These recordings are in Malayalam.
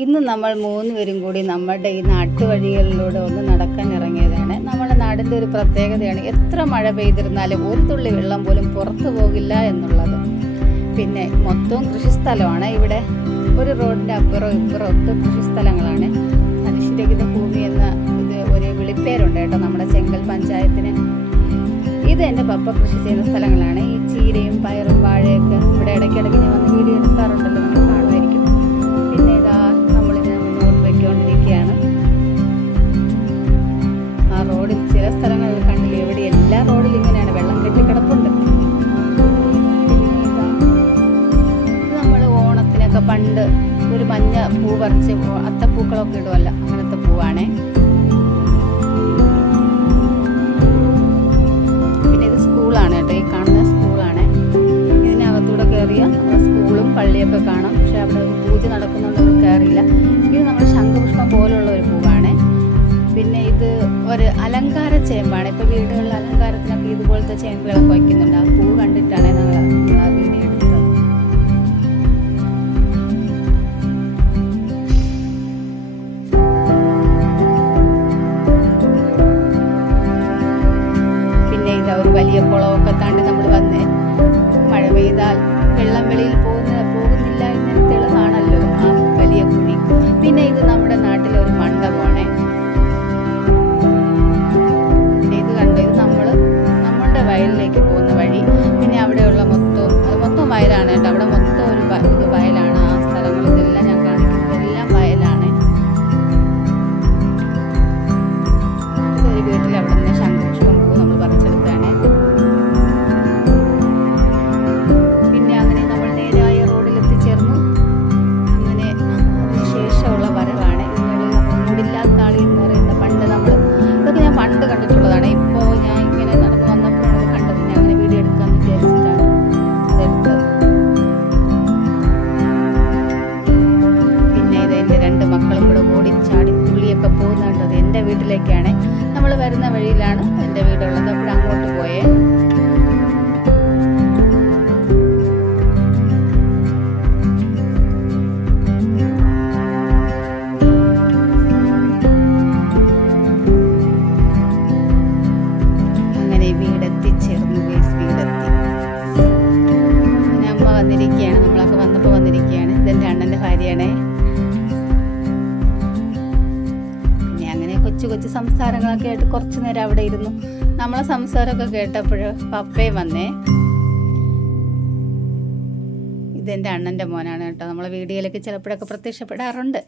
ഇന്ന് നമ്മൾ 3 പേരും കൂടി നമ്മുടെ ഈ നാട്ടുവഴികളിലൂടെ ഒന്ന് നടക്കാൻ ഇറങ്ങിയതാണ്. നമ്മുടെ നാടിൻ്റെ ഒരു പ്രത്യേകതയാണ് എത്ര മഴ പെയ്തിരുന്നാലും ഒരു തുള്ളി വെള്ളം പോലും പുറത്തു പോകില്ല എന്നുള്ളത്. പിന്നെ മൊത്തവും കൃഷിസ്ഥലമാണ്. ഇവിടെ ഒരു റോഡിൻ്റെ അപ്പുറവും ഇപ്പുറവും ഒക്കെ കൃഷിസ്ഥലങ്ങളാണ്. മനുഷ്യരഹിത ഭൂമി എന്ന ഒരു വിളിപ്പേരുണ്ട് കേട്ടോ നമ്മുടെ ചെങ്കൽ പഞ്ചായത്തിന്. ഇത് എൻ്റെ പപ്പ കൃഷി ചെയ്യുന്ന സ്ഥലങ്ങളാണ്. ഈ ചീരയും പയറും വാഴയൊക്കെ ഇവിടെ ഇടയ്ക്കിടയ്ക്ക് ഞാൻ വന്ന് വീഡിയോ എടുക്കാറുണ്ടല്ലോ, നമ്മൾ കാണുമായിരിക്കും. പിന്നെ ഇതാ നമ്മളിങ്ങനെ മുന്നോട്ട് വയ്ക്കൊണ്ടിരിക്കുകയാണ്. ആ റോഡിൽ ചില സ്ഥലങ്ങളിൽ കണ്ടില്ല, ഇവിടെ എല്ലാ റോഡിലും ഇങ്ങനെയാണ്, വെള്ളം കെട്ടിക്കിടപ്പുണ്ട്. പിന്നെ ഇതാ ഇത് നമ്മൾ ഓണത്തിനൊക്കെ പണ്ട് ഒരു മഞ്ഞ പൂ പറിച്ച് അത്തപ്പൂക്കളൊക്കെ ഇടുമല്ല, അങ്ങനത്തെ പൂവാണേ. സ്കൂളാണ് കേട്ടോ, ഈ കാണുന്ന സ്കൂളാണ്. ഇതിനകത്തൂടെ കയറിയാൽ നമ്മുടെ സ്കൂളും പള്ളിയൊക്കെ കാണാം. പക്ഷെ അവിടെ ഒരു പൂജ നടക്കുന്നുണ്ടോ കയറിയില്ല. ഇത് നമ്മുടെ ശംഖുപുഷ്പം പോലുള്ള ഒരു പൂവാണ്. പിന്നെ ഇത് ഒരു അലങ്കാര ചേമ്പാണ്. ഇപ്പോൾ വീടുകളിൽ അലങ്കാരത്തിനൊക്കെ ഇതുപോലത്തെ ചേമ്പുകളൊക്കെ വയ്ക്കുന്നുണ്ട്. ആ പൂ കണ്ടിട്ടാണ് നമ്മൾ ആ വീഡിയോ എടുത്തത്. ഒരു വലിയ കുളമൊക്കെ താണ്ടി നമ്മൾ വന്ന് മഴ പെയ്താൽ വെള്ളം വെളിയിൽ പോകുന്നില്ല എന്നതിന് തെളിവാണല്ലോ ആ വലിയ കുഴി. പിന്നെ ഇത് നമ്മുടെ നാട്ടിലെ ഒരു മണ്ഡപമാണ്. ഇത് കണ്ടോ, ഇത് നമ്മളുടെ വയലിലേക്ക് പോകുന്ന വഴി. പിന്നെ അവിടെയുള്ള മൊത്തം വയലാണ് കേട്ടോ. അവിടെ മൊത്തം ഒരു വയലാണ്. ആ സ്ഥലങ്ങൾ ഇതെല്ലാം ഞാൻ കാണിക്കുന്നത് എല്ലാം വയലാണ്. ഇതൊരു വീട്ടിൽ അവിടെ നിന്ന് ശംഖുപുഷ്പം പൂ നമ്മൾ പറിച്ചെടുത്താണ്. പിന്നെ അങ്ങനെ നമ്മൾ നേരായ റോഡിൽ എത്തിച്ചേർന്നു. അങ്ങനെ അതിനുശേഷമുള്ള വരവാണ്. ഇതിനുള്ളിൽ നമ്മൾ മൂടില്ലാത്താളി എന്ന് പറയുന്ന ഇതൊക്കെ ഞാൻ പണ്ട് കണ്ടിട്ടുള്ളതാണ്. ഇപ്പോൾ ഞാൻ ഇങ്ങനെ നടന്ന് വന്നപ്പോഴാണ് ഇത് കണ്ടത്. ഞാൻ അങ്ങനെ വീഡിയോ എടുക്കാമെന്ന് വിചാരിച്ചിട്ടാണ് അതെടുത്തത്. പിന്നെ ഇത് എൻ്റെ 2 മക്കളും കൂടെ ഓടിച്ചാടി തുള്ളിയൊക്കെ പോകുന്നുണ്ട്. അത് എൻ്റെ വീട്ടിലേക്കാണ്. നമ്മൾ വരുന്ന വഴിയിലാണ് എൻ്റെ വീടുള്ളത്. അപ്പോൾ അങ്ങോട്ട് പോയേ. അങ്ങനെ വീടെത്തിച്ചേർന്നു. വീടെത്തി. അങ്ങനെ അമ്മ വന്നിരിക്കുകയാണ്. നമ്മളൊക്കെ വന്നപ്പോൾ വന്നിരിക്കുകയാണ്. ഇതെൻ്റെ അണ്ണൻ്റെ ഭാര്യയാണേ. കൊച്ചു സംസാരങ്ങളൊക്കെ ആയിട്ട് കുറച്ച് നേരം അവിടെ ഇരുന്നു. നമ്മളെ സംസാരമൊക്കെ കേട്ടപ്പോൾ പപ്പയും വന്നേ. ഇതെൻ്റെ അണ്ണൻ്റെ മോനാണ് കേട്ടോ. നമ്മളെ വീഡിയോയിലൊക്കെ ചിലപ്പോഴൊക്കെ പ്രത്യക്ഷപ്പെടാറുണ്ട്.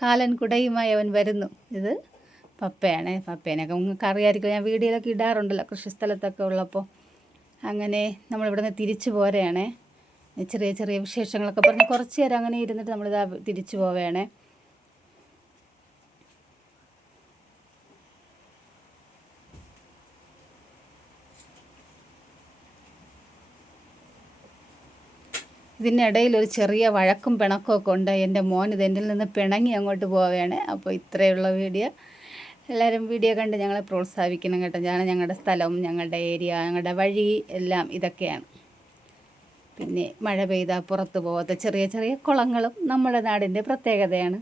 കാലൻ കുടയുമായി അവൻ വരുന്നു. ഇത് പപ്പയാണ്. പപ്പേനൊക്കെ നിങ്ങൾക്ക് അറിയാമായിരിക്കും, ഞാൻ വീഡിയോയിലൊക്കെ ഇടാറുണ്ടല്ലോ കൃഷിസ്ഥലത്തൊക്കെ ഉള്ളപ്പോൾ. അങ്ങനെ നമ്മളിവിടെ നിന്ന് തിരിച്ചു പോരുകയാണേ. ചെറിയ ചെറിയ വിശേഷങ്ങളൊക്കെ പറഞ്ഞ് കുറച്ച് നേരം അങ്ങനെ ഇരുന്നിട്ട് നമ്മളിതാ തിരിച്ചു പോവുകയാണേ. ഇതിനിടയിൽ ഒരു ചെറിയ വഴക്കും പിണക്കും ഒക്കെ ഉണ്ട്. എൻ്റെ മോൻ ഇതെന്നിൽ നിന്ന് പിണങ്ങി അങ്ങോട്ട് പോവുകയാണ്. അപ്പോൾ ഇത്രയുള്ള വീഡിയോ. എല്ലാവരും വീഡിയോ കണ്ട് ഞങ്ങളെ പ്രോത്സാഹിപ്പിക്കണം കേട്ടോ. ഞങ്ങളുടെ സ്ഥലം, ഞങ്ങളുടെ ഏരിയ, ഞങ്ങളുടെ വഴി എല്ലാം ഇതൊക്കെയാണ്. പിന്നെ മഴ പെയ്താൽ പുറത്ത് പോകാത്ത ചെറിയ ചെറിയ കുളങ്ങളും നമ്മുടെ നാടിൻ്റെ പ്രത്യേകതയാണ്.